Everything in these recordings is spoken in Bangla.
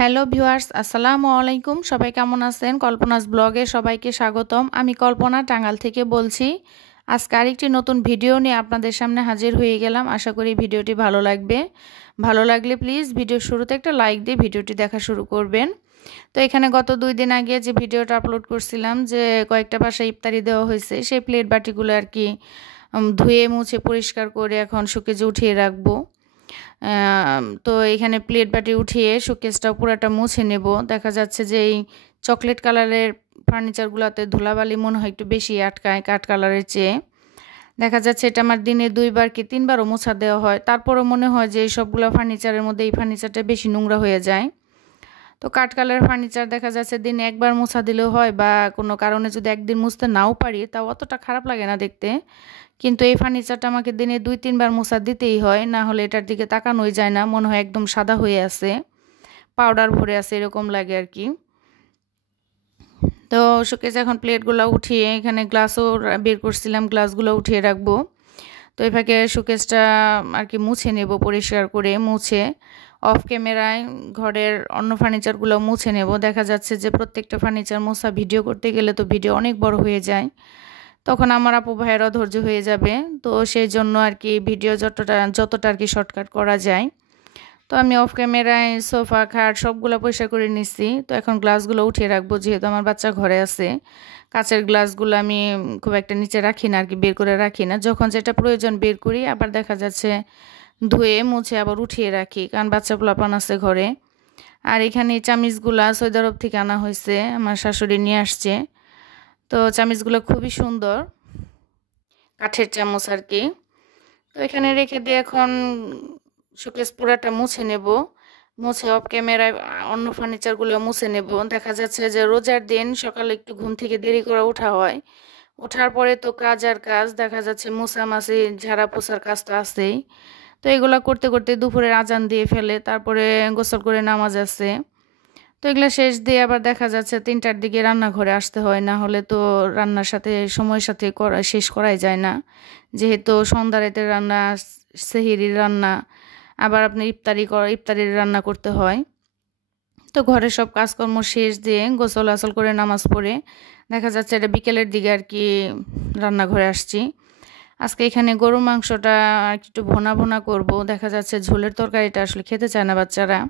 হ্যালো ভিউয়ার্স, আসসালামু আলাইকুম। সবাই কেমন আছেন? কল্পনাস ব্লগে সবাইকে স্বাগতম। আমি কল্পনা টাঙ্গাইল থেকে বলছি। আজকে আরেকটি নতুন ভিডিও নিয়ে আপনাদের সামনে হাজির হয়ে গেলাম। আশা করি ভিডিওটি ভালো লাগবে। ভালো লাগলে প্লিজ ভিডিওর শুরুতে একটা লাইক দিয়ে ভিডিওটি দেখা শুরু করবেন। তো এখানে গত 2 দিন আগে যে ভিডিওটা আপলোড করছিলাম যে কয়েকটা বাসায় ইফতারি দেওয়া হয়েছে, সেই প্লেট বাটিগুলো আর কি ধুয়ে মুছে পরিষ্কার করে এখন শোকেজে উঠিয়ে রাখবো। তো এখানে প্লেট বাটি উঠিয়ে শোকেসটা পুরাটা মুছে নেব। দেখা যাচ্ছে যে এই চকলেট কালারের ফার্নিচারগুলোতে ধুলাবালি মনে হয় একটু বেশি আটকায় কাঠ কালারের চেয়ে। দেখা যাচ্ছে এটা আমার দিনে 2 বার কি 3 বারও মোছা দেওয়া হয়। তারপরও মনে হয় যে এই সবগুলো ফার্নিচারের মধ্যে এই ফার্নিচারটা বেশি নোংরা হয়ে যায়। তো কাঠ কালারের ফার্নিচার দেখা যাচ্ছে দিনে একবার মোছা দিলেও হয়, বা কোনো কারণে যদি একদিন মুছতে নাও পারি তাও অতটা খারাপ লাগে না দেখতে। কিন্তু এই ফার্নিচারটা আমাকে দিনে 2-3 বার মোছা দিতেই হয়, না হলে এটার দিকে তাকানোই যায় না, মনে হয় একদম সাদা হয়ে আছে, পাউডার ভরে আছে এরকম লাগে আর কি। তো শোকেসে এখন প্লেটগুলো উঠিয়ে এখানে গ্লাসও বের করছিলাম, গ্লাসগুলো উঠিয়ে রাখবো। তো এই ফাঁকে শোকেসটা আর কি মুছে নেব, পরিষ্কার করে মুছে অফ ক্যামেরায় ঘরের অন্য ফার্নিচারগুলো মুছে নেব। দেখা যাচ্ছে যে প্রত্যেকটা ফার্নিচার মোছা ভিডিও করতে গেলে তো ভিডিও অনেক বড় হয়ে যায়, তখন আমার আপু ভাইয়েরা ধৈর্য হয়ে যাবে। তো সেই জন্য আর কি ভিডিও যতটা আর কি শর্টকাট করা যায়। তো আমি অফ ক্যামেরায় সোফা খাট সবগুলো পরিষ্কার করে নিচ্ছি। তো এখন গ্লাসগুলো উঠিয়ে রাখবো, যেহেতু আমার বাচ্চা ঘরে আছে। কাঁচের গ্লাসগুলো আমি খুব একটা নিচে রাখি না আর কি, বের করে রাখি না, যখন যেটা প্রয়োজন বের করি, আবার দেখা যাচ্ছে ধুয়ে মুছে আবার উঠিয়ে রাখি, কারণ বাচ্চা পোলাপান আছে ঘরে। আর এখানে চামিচগুলা সৌদি আরব থেকে আনা হয়েছে, আমার শাশুড়ি নিয়ে আসছে। তো চামিচগুলো খুবই সুন্দর, কাঠের চামচ আর কি। তো এখানে রেখে দিয়ে এখন শোকেস পুরাটা মুছে নেব। মুছে অফ ক্যামেরায় অন্য ফার্নিচারগুলো মুছে নেব। দেখা যাচ্ছে যে রোজার দিন সকালে একটু ঘুম থেকে দেরি করে ওঠা হয়, ওঠার পরে তো কাজ আর কাজ, দেখা যাচ্ছে মোছামাছি ঝাড়া পোছার কাজ তো আছেই। তো এগুলো করতে করতে দুপুরের আজান দিয়ে ফেলে, তারপরে গোসল করে নামাজ আছে। তো এগুলো শেষ দিয়ে আবার দেখা যাচ্ছে 3টার দিকে রান্নাঘরে আসতে হয়, না হলে তো রান্নার সাথে সময়ের সাথে শেষ করাই যায় না, যেহেতু সন্ধ্যা রাতের রান্না, সেহরির রান্না, আবার আপনি ইফতারির রান্না করতে হয়। তো ঘরের সব কাজকর্ম শেষ দিয়ে গোসল আসল করে নামাজ পড়ে দেখা যাচ্ছে এটা বিকেলের দিকে আর কি রান্নাঘরে আসছি। আজকে এখানে গরুর মাংসটা আর একটু ভোনা ভোনা করব। দেখা যাচ্ছে ঝোলের তরকারিটা আসলে খেতে চায় না বাচ্চারা।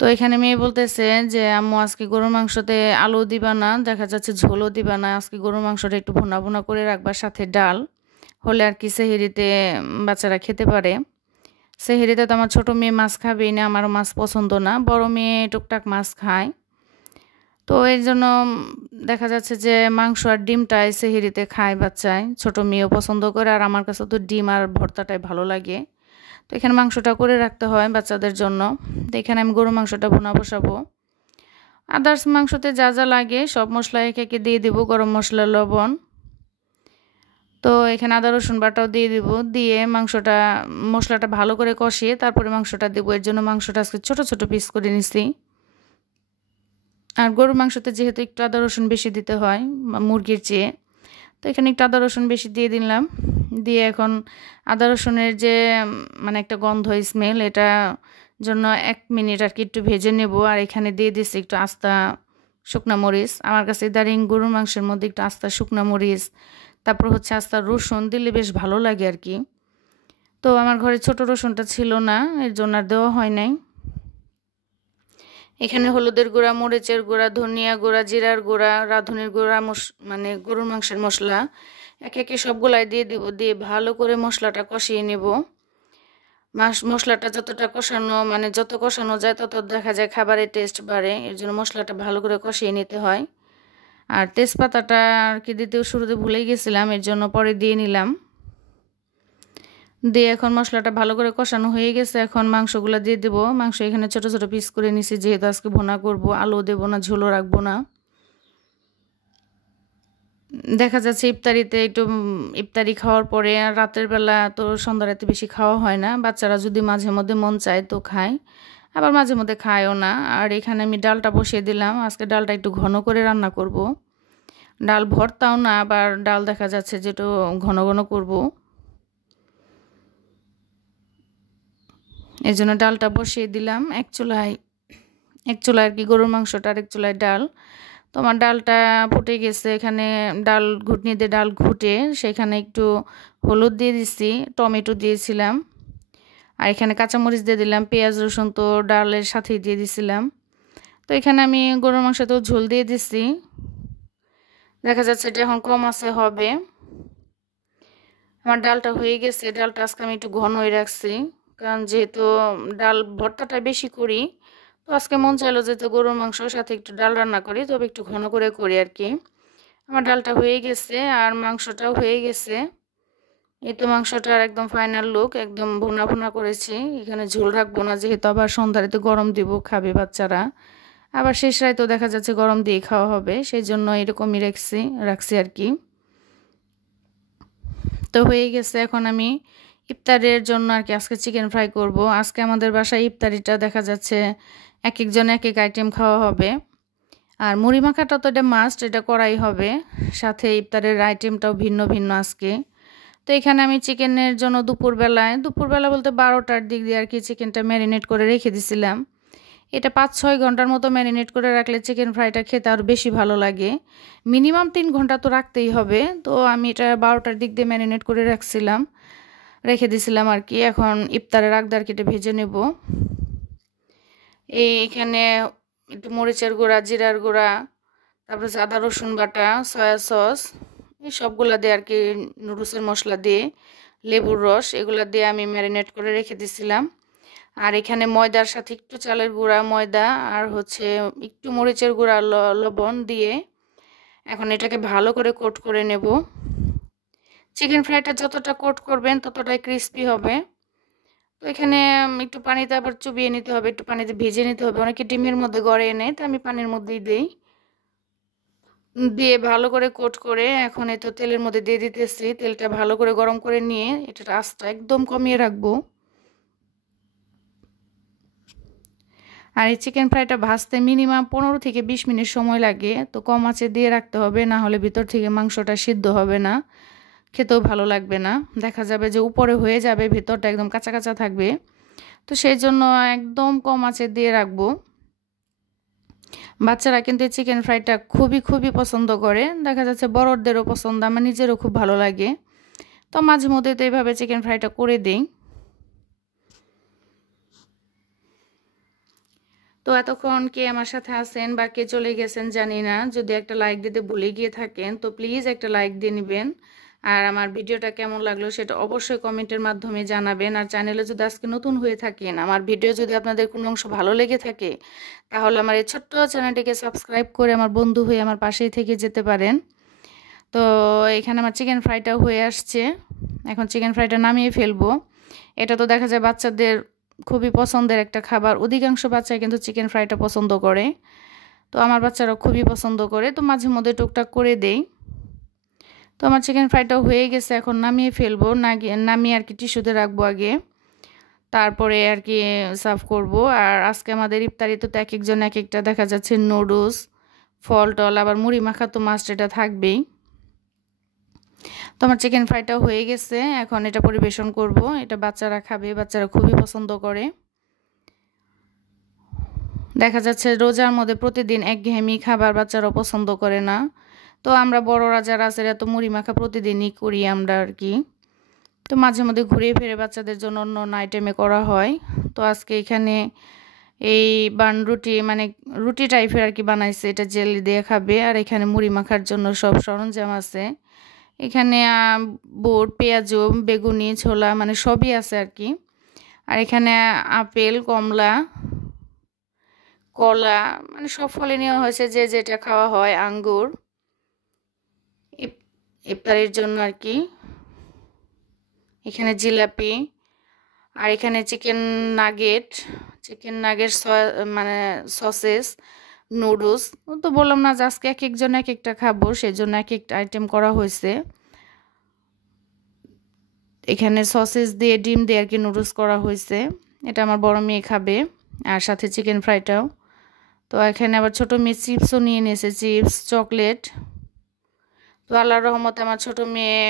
তো এখানে মেয়ে বলতেছে যে আম্মু আজকে গরুর মাংসতে আলু দিবা না, দেখা যাচ্ছে ঝোলও দিবা না, আজকে গরুর মাংসটা একটু ভুনা ভুনা করে রাখবা, সাথে ডাল হলে আর কি সেহরিতে বাচ্চারা খেতে পারে। সেহরিতে তো আমার ছোট মেয়ে মাছ খাবেই না, আমার মাছ পছন্দ না, বড় মেয়ে টুকটাক মাছ খায়। তো এর জন্য দেখা যাচ্ছে যে মাংস আর ডিমটাই সেহরিতে খায় বাচ্চায়, ছোট মেয়েও পছন্দ করে, আর আমার কাছে তো ডিম আর ভর্তাটাই ভালো লাগে। তো এখানে মাংসটা করে রাখতে হয় বাচ্চাদের জন্য। তো এখানে আমি গরু মাংসটা ভুনা বসাবো। আদার্স মাংসতে যা যা লাগে সব মশলা একে একে দিয়ে দিব, গরম মশলা, লবণ। তো এখানে আদা রসুন বাটাও দিয়ে দিব, দিয়ে মশলাটা ভালো করে কষিয়ে তারপরে মাংসটা দেবো। এর জন্য মাংসটা আজকে ছোট ছোট পিস করে নিছি। আর গরুর মাংসতে যেহেতু একটু আদা রসুন বেশি দিতে হয় মুরগির চেয়ে, তো এখানে একটু আদা রসুন বেশি দিয়ে দিলাম। দিয়ে এখন আদা রসুনের যে মানে একটা গন্ধ, স্মেল, এটা জন্য 1 মিনিট আর কি একটু ভেজে নেব। আর এখানে দিয়ে দিচ্ছি একটু আস্তা শুকনা মরিচ। আমার কাছে ইদারিং গরুর মাংসের মধ্যে একটু আস্তা শুকনা মরিচ, তারপর হচ্ছে আস্তা রসুন দিলে বেশ ভালো লাগে আর কি। তো আমার ঘরে ছোট রসুনটা ছিল না, এর জন্য আর দেওয়া হয় নাই। এখানে হলুদের গুঁড়া, মরিচের গুঁড়া, ধনিয়া গুঁড়া, জিরার গুঁড়া, রাঁধুনির গুঁড়া, মানে গরুর মাংসের মশলা একে একে সবগুলাই দিয়ে দিব। দিয়ে ভালো করে মশলাটা কষিয়ে নেব। মশলাটা যতটা কষানো মানে যত কষানো যায় তত দেখা যায় খাবারের টেস্ট বাড়ে, এর জন্য মশলাটা ভালো করে কষিয়ে নিতে হয়। আর তেজপাতাটা আর কি দিতেও শুরুতে ভুলেই গেছিলাম, এর জন্য পরে দিয়ে নিলাম। দিয়ে এখন মশলাটা ভালো করে কষানো হয়ে গেছে, এখন মাংসগুলো দিয়ে দেবো। মাংস এখানে ছোট ছোট পিস করে নিছি, যেহেতু আজকে ভুনা করব, আলু দেবো না, ঝোলও রাখবো না। দেখা যাচ্ছে ইফতারি খাওয়ার পরে রাতের বেলা তো সন্ধ্যা রাতে বেশি খাওয়া হয় না, বাচ্চারা যদি মাঝে মধ্যে মন চায় তো খায়, আবার মাঝে মধ্যে খায়ও না। আর এখানে আমি ডালটা বসিয়ে দিলাম, আজকে ডালটা একটু ঘন করে রান্না করব। ডাল ভর্তাও না, আবার ডাল দেখা যাচ্ছে যে একটু ঘন ঘন করব, এই জন্য ডালটা বসিয়ে দিলাম এক চুলায়। এক চুলায় আর কি গরুর মাংসটা, আর এক চুলায় ডাল। তো আমার ডালটা ফুটে গেছে, এখানে ডাল ঘুটনি দিয়ে ডাল ঘুটে সেখানে একটু হলুদ দিয়ে দিচ্ছি, টমেটো দিয়েছিলাম, আর এখানে কাঁচামরিচ দিয়ে দিলাম, পেঁয়াজ রসুন তো ডালের সাথেই দিয়ে দিছিলাম। তো এখানে আমি গরুর মাংসতেও ঝোল দিয়ে দিচ্ছি। দেখা যাচ্ছে এটা এখন কম আছে হবে। আমার ডালটা হয়ে গেছে। ডালটা আজকে আমি একটু ঘনই রাখছি, কারণ যেহেতু ডাল ভর্তাটা বেশি করি, তো আজকে মন চাইলো যেহেতু গরুর মাংসর সাথে একটু ডাল রান্না করি, তবে একটু ঘন করে করি আর কি। আমার ডালটা হয়ে গেছে আর মাংসটাও হয়ে গেছে। এই তো মাংসটার একদম ফাইনাল লুক, একদম ভুনা ভুনা করেছি। এখানে ঝোল রাখবো না, যেহেতু আবার সন্ধ্যাতে গরম দিব, খাবে বাচ্চারা। আবার শেষ রাতেও দেখা যাচ্ছে গরম দিয়ে খাওয়া হবে, সেই জন্য এরকমই রাখছি আর কি। তো হয়ে গেছে। এখন আমি ইফতারের জন্য আর কি আজকে চিকেন ফ্রাই করব। আজকে আমাদের বাসায় ইফতারিটা দেখা যাচ্ছে এক একজন এক এক আইটেম খাওয়া হবে। আর মুড়ি মাখাটা তো এটা মাস্ট, এটা করাই হবে। সাথে ইফতারের আইটেমটাও ভিন্ন ভিন্ন আজকে। তো এখানে আমি চিকেনের জন্য দুপুরবেলা বলতে 12টার দিক দিয়ে আর কি চিকেনটা ম্যারিনেট করে রেখে দিছিলাম। এটা 5-6 ঘন্টার মতো ম্যারিনেট করে রাখলে চিকেন ফ্রাইটা খেতে আরও বেশি ভালো লাগে। মিনিমাম 3 ঘন্টা তো রাখতেই হবে। তো আমি এটা 12টার দিক দিয়ে ম্যারিনেট করে রেখে দিছিলাম আর কি। এখন ইফতারের আগদার কেটে ভেজে নেব। এখানে একটু মরিচের গুঁড়া, জিরার গুঁড়া, তারপরে আদা রসুন বাটা, সয়া সস, এই সবগুলা দিয়ে আর কি, নুডলসের মশলা দিয়ে, লেবুর রস, এগুলা দিয়ে আমি ম্যারিনেট করে রেখে দিছিলাম। আর এখানে ময়দার সাথে একটু চালের গুঁড়া, ময়দা আর হচ্ছে একটু মরিচের গুঁড়া, লবণ দিয়ে এখন এটাকে ভালো করে কোট করে নেব। চিকেন ফ্রাইটা যতটা কোট করবেন ততটাই ক্রিস্পি হবে। তো এখানে একটু পানিতে আবার চুবিয়ে নিতে হবে, একটু পানিতে ভেজে নিতে হবে। অনেকে ডিমের মধ্যে গড়ে এনে, তো আমি পানির মধ্যেই দিয়ে ভালো করে কোট করে এখন এই তো তেলের মধ্যে দিয়ে দিতেছি। তেলটা ভালো করে গরম করে নিয়ে এটা আঁচটা একদম কমিয়ে রাখবো। আর এই চিকেন ফ্রাইটা ভাজতে মিনিমাম 15 থেকে 20 মিনিট সময় লাগে। তো কম আঁচে দিয়ে রাখতে হবে, না হলে ভিতর থেকে মাংসটা সিদ্ধ হবে না, খেতেও ভালো লাগবে না। দেখা যাবে যে উপরে হয়ে যাবে, ভিতরটা একদম কাঁচা কাঁচা থাকবে। তো সেই জন্য একদম কম আঁচে দিয়ে রাখবো। বাচ্চারা কিন্তু এই চিকেন ফ্রাইটা খুবই পছন্দ করে। দেখা যাচ্ছে বড়দেরও পছন্দ, আমার নিজেরও খুব ভালো লাগে। তো মাঝে মধ্যে তো এইভাবে চিকেন ফ্রাইটা করে দিই। তো এতক্ষণ কে আমার সাথে আছেন বা কে চলে গেছেন জানি না। যদি একটা লাইক দিতে ভুলে গিয়ে থাকেন তো প্লিজ একটা লাইক দিয়ে নেবেন। আর আমার ভিডিওটা কেমন লাগলো সেটা অবশ্যই কমেন্টের মাধ্যমে জানাবেন। আর চ্যানেলে যদি আজকে নতুন হয়ে থাকেন, আমার ভিডিও যদি আপনাদের কোনো অংশ ভালো লেগে থাকে, তাহলে আমার এই ছোট্ট চ্যানেলটিকে সাবস্ক্রাইব করে আমার বন্ধু হয়ে আমার পাশেই থেকে যেতে পারেন। তো এখানে আমার চিকেন ফ্রাইটাও হয়ে আসছে। এখন চিকেন ফ্রাইটা নামিয়ে ফেলবো। এটা তো দেখা যায় বাচ্চাদের খুবই পছন্দের একটা খাবার। অধিকাংশ বাচ্চাই কিন্তু চিকেন ফ্রাইটা পছন্দ করে। তো আমার বাচ্চারাও খুবই পছন্দ করে, তো মাঝে মধ্যে টুকটাক করে দেই। তো আমার চিকেন ফ্রাইটাও হয়ে গেছে, এখন নামিয়ে ফেলবো। নামিয়ে আর কি টিস্যুতে রাখবো আগে, তারপরে আর কি সার্ভ করব। আর আজকে আমাদের ইফতারিতে তো এক একজন এক একটা দেখা যাচ্ছে নুডলস, ফল টল, আবার মুড়ি মাখা তো মাস্ট, এটা থাকবেই। তো আমার চিকেন ফ্রাইটাও হয়ে গেছে, এখন এটা পরিবেশন করব। এটা বাচ্চারা খাবে, বাচ্চারা খুবই পছন্দ করে। দেখা যাচ্ছে রোজার মধ্যে প্রতিদিন একঘেয়েমি খাবার বাচ্চারা পছন্দ করে না। তো আমরা বড়রা যারা আছে এরা তো মুড়ি মাখা প্রতিদিনই করি আমরা আর কি। তো মাঝে মধ্যে ঘুরে ফিরে বাচ্চাদের জন্য অন্য অন্য আইটেমে করা হয়। তো আজকে এখানে এই বান রুটি, মানে রুটি টাইপের আর কি বানাইছে, এটা জেলি দিয়ে খাবে। আর এখানে মুড়ি মাখার জন্য সব সরঞ্জাম আছে। এখানে বুট, পেঁয়াজু, বেগুনি, ছোলা, মানে সবই আছে আর কি। আর এখানে আপেল, কলা, মানে সব ফলে নেওয়া হয়েছে, যে যেটা খাওয়া হয়, আঙ্গুর, ইফতারের জন্য আর কি। এখানে জিলাপি, আর এখানে চিকেন নাগেট, মানে সসেস, নুডলস। তো বললাম না যে আজকে এক একজন এক একটা খাবো, সেই জন্য এক একটা আইটেম করা হয়েছে। এখানে সসেস দিয়ে, ডিম দিয়ে আর কি নুডলস করা হয়েছে। এটা আমার বড় মেয়ে খাবে, আর সাথে চিকেন ফ্রাইটাও। তো এখানে আবার ছোটো মেয়ে চিপসও নিয়ে নিয়েছে, চিপস, চকলেট। তো আল্লাহর রহমতে আমার ছোট মেয়ে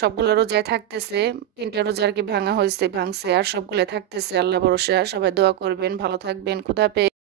সবগুলো রোজায় থাকতেছে। 3টা রোজা আর কি ভাঙছে, আর সবগুলো থাকতেছে। আল্লাহ ভরসা, সবাই দোয়া করবেন, ভালো থাকবেন। খুদা হাফেজ।